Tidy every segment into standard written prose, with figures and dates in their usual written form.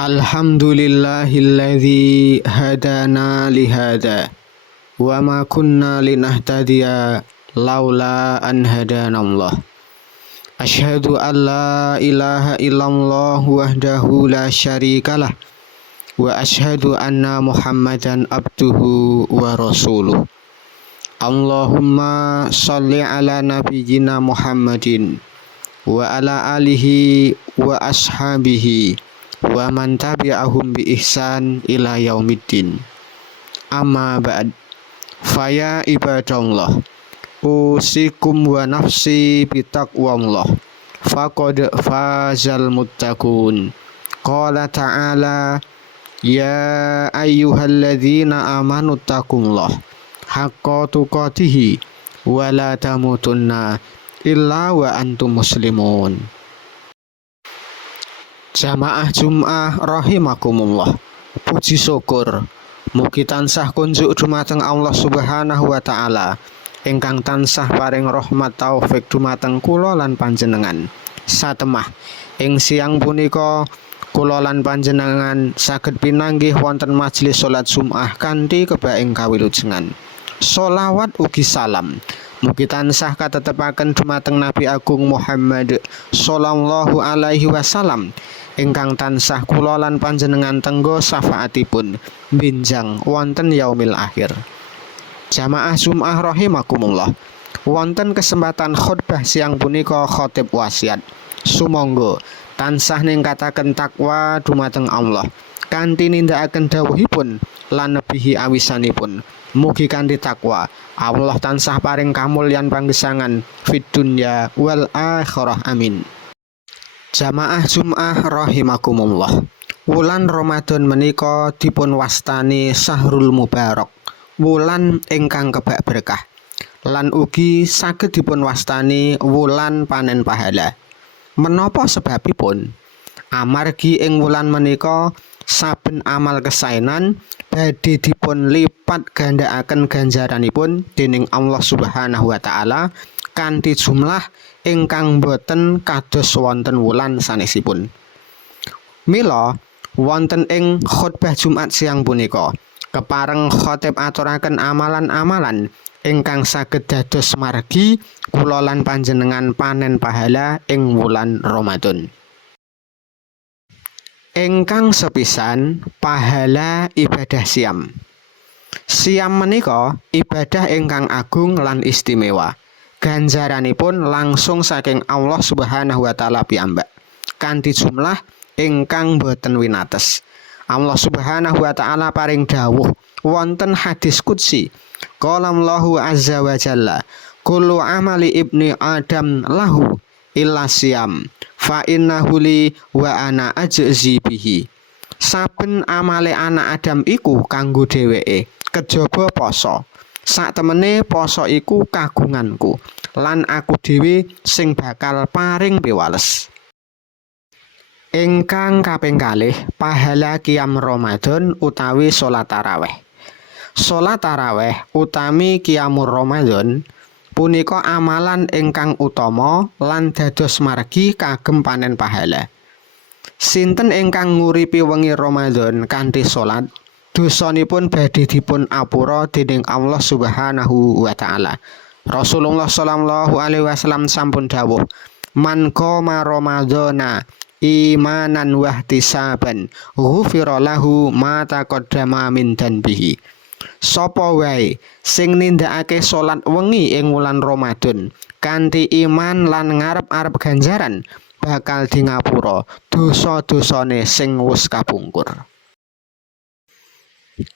Alhamdulillahilladzi hadana lihada wa ma kunna linahtadiya laula an hadanallah. Asyhadu an la ilaha illallah wahdahu la syarikalah wa asyhadu anna Muhammadan abduhu wa rasuluh. Allahumma shalli ala nabiyyina Muhammadin wa ala alihi wa ashabihi wa man tabi'ahum bi ihsan ila yaumiddin. Amma ba'd. Faya ibadallah, usikum wa nafsi bitaqwallah, faqad fazal muttaqun. Qala ta'ala, ya ayyuhalladzina amanu taqullah haqqa tuqatih wa la tamutunna illa wa antum muslimun. Jamaah Jum'ah rahimakumullah. Puji syukur mugi tansah kunjuk dumateng Allah Subhanahu wa taala ingkang tansah paring rahmat taufik dumateng kula lan panjenengan. Satemah ing siang punika kula lan panjenengan saged pinanggih wonten majelis salat Jum'ah kanthi kebaing kawilujengan. Sholawat ugi salam mugi tansah katetepaken dumateng Nabi Agung Muhammad sallallahu alaihi wasallam ingkang tansah kula lan panjenengan tenggo syafaatipun benjang wonten yaumil akhir. Jamaah Jum'ah rahimakumullah. Wonten kesempatan khutbah siang punika khatib wasiat sumangga tansah ningkataken takwa dumateng Allah kanthi nindakaken dawuhipun lan nebihi awisanipun. Mugi kanthi takwa Allah tansah paring kamulyan panggesangan fid dunya wal akhirah, amin. Jamaah Jum'ah rahimakumullah. Wulan Ramadan menika dipun wastani Syahrul Mubarak, wulan ingkang kebak berkah, lan ugi saged dipun wastani wulan panen pahala. Menapa sebabipun? Amargi ing wulan menika saben amal kesaenan badhe dipun lipat gandhakaken ganjaranipun dening Allah Subhanahu wa taala kanthi jumlah ingkang boten kados wonten wulan sanesipun. Mila wonten ing khutbah Jumat siang punika kepareng khatib aturaken amalan-amalan ingkang saged dados margi kula lan panjenengan panen pahala ing wulan Ramadan. Ingkang sepisan pahala ibadah siam. Siam menika ibadah ingkang agung lan istimewa. Ganjaranipun langsung saking Allah Subhanahu wa taala piyambak kanthi jumlah ingkang boten winates. Allah Subhanahu wa taala paring dawuh wonten hadis qudsi. Qala Allahu azza wa jalla, kullu amali ibni adam lahu illa siyam fa innahu li wa ana ajzi bihi. Saben amale anak Adam iku kanggo dheweke kejaba poso. Sak temene poso iku kagunganku lan aku dhewe sing bakal paring piwales. Ingkang kaping kalih pahala qiyam Ramadan utawi salat tarawih. Salat tarawih utami qiyamul Ramadan punika amalan ingkang utama lan dados margi kagem panen pahala. Sinten ingkang nguripi wengi Ramadan kanthi salat, dosanipun badhe dipun apura dening Allah Subhanahu wa taala. Rasulullah sallallahu alaihi wasallam sampun dawuh, man qoma ramadhana imanan wa ihtisaban ghufira lahu ma taqaddama min dhanbihi. Sapa wae sing nindakake salat wengi ing wulan Ramadan kanthi iman lan ngarep-arep ganjaran, bakal di ngapura dosa-dosane sing wis kapungkur.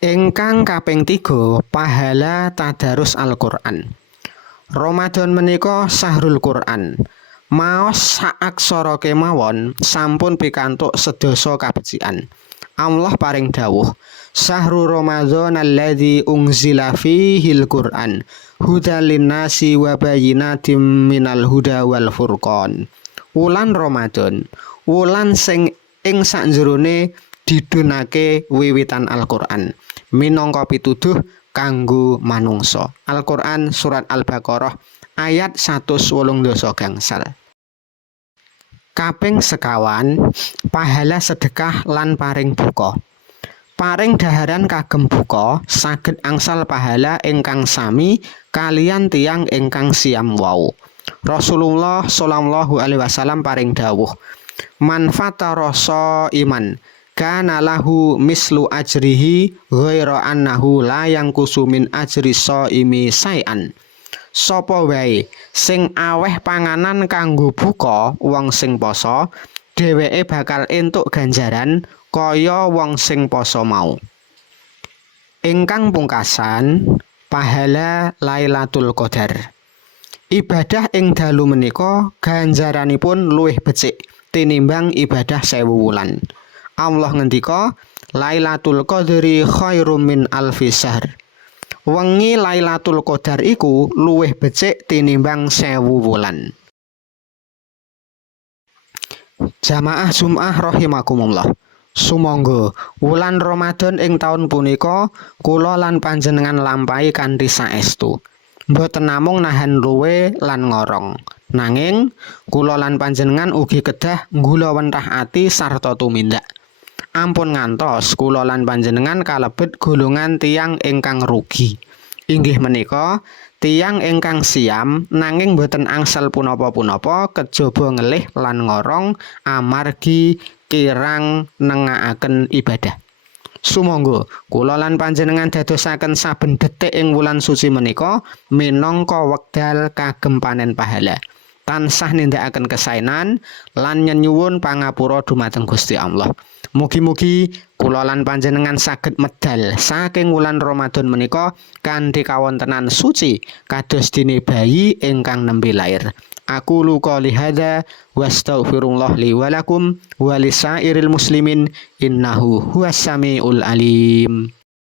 Ingkang kaping 3 pahala tadarus Al-Qur'an. Ramadan menika Syahrul Qur'an. Maos saaksara kemawon sampun pikantuk sedasa kabecikan. Allah paring dawuh, Syahrul Ramadan alladzi unzila fihil Qur'an hudal linnasi wa bayyinatin minal huda wal furqan. Wulan Ramadan, wulan sing ing sakjerone didunake wiwitan Al-Qur'an minangka pituduh kanggo manungsa. Al-Qur'an surat Al-Baqarah ayat 118 gangsal. Kaping sekawan, pahala sedekah lan paring buka. Paring daharan kagem buka saged angsal pahala ingkang sami kaliyan tiyang ingkang siam wau. Rasulullah sallallahu alaihi wasallam paring dawuh, man fatarasa iman kana lahu mislu ajrihi ghaira annahu la yanqusu min ajri shaimi sai'an. Sapa wae sing aweh panganan kanggo buka wong sing poso, dheweke bakal entuk ganjaran kaya wong sing poso mau. Ingkang pungkasan, pahala Lailatul Qadar. Ibadah ing dalu menika ganjaranipun luwih becik tinimbang ibadah 1000 wulan. Allah ngendika, Lailatul Qadri khairum min alfi syahr. Wengi Lailatul Qadar iku luwih becik tinimbang 1000 wulan. Jamaah Jumat rahimakumullah. Sumangga wulan Ramadan ing taun punika kula lan panjenengan lampahi kanthi saestu. Mboten namung nahan luwe lan ngorong, nanging kula lan panjenengan ugi kedah nggulawentah ati sarta tumindak. Ampun ngantos kula lan panjenengan kalebet golongan tiyang ingkang rugi. Inggih menika tiyang ingkang siam nanging boten angsal punapa-punapa kejaba ngelih lan ngorong amargi kirang nengakaken ibadah. Sumangga kula lan panjenengan dadosaken saben detik ing wulan suci menika minangka wekdal kagem panen pahala. Tansah nindakaken kesaenan lan nyuwun pangapura dumateng Gusti Allah. Mugi-mugi kula lan panjenengan saged medal saking wulan Ramadan menika kanthi kawontenan suci kados dene bayi ingkang nembe lair. Aku qouli hadza wastaghfirullah li wa lakum wa lisairil muslimin innahu huwas samiul alim.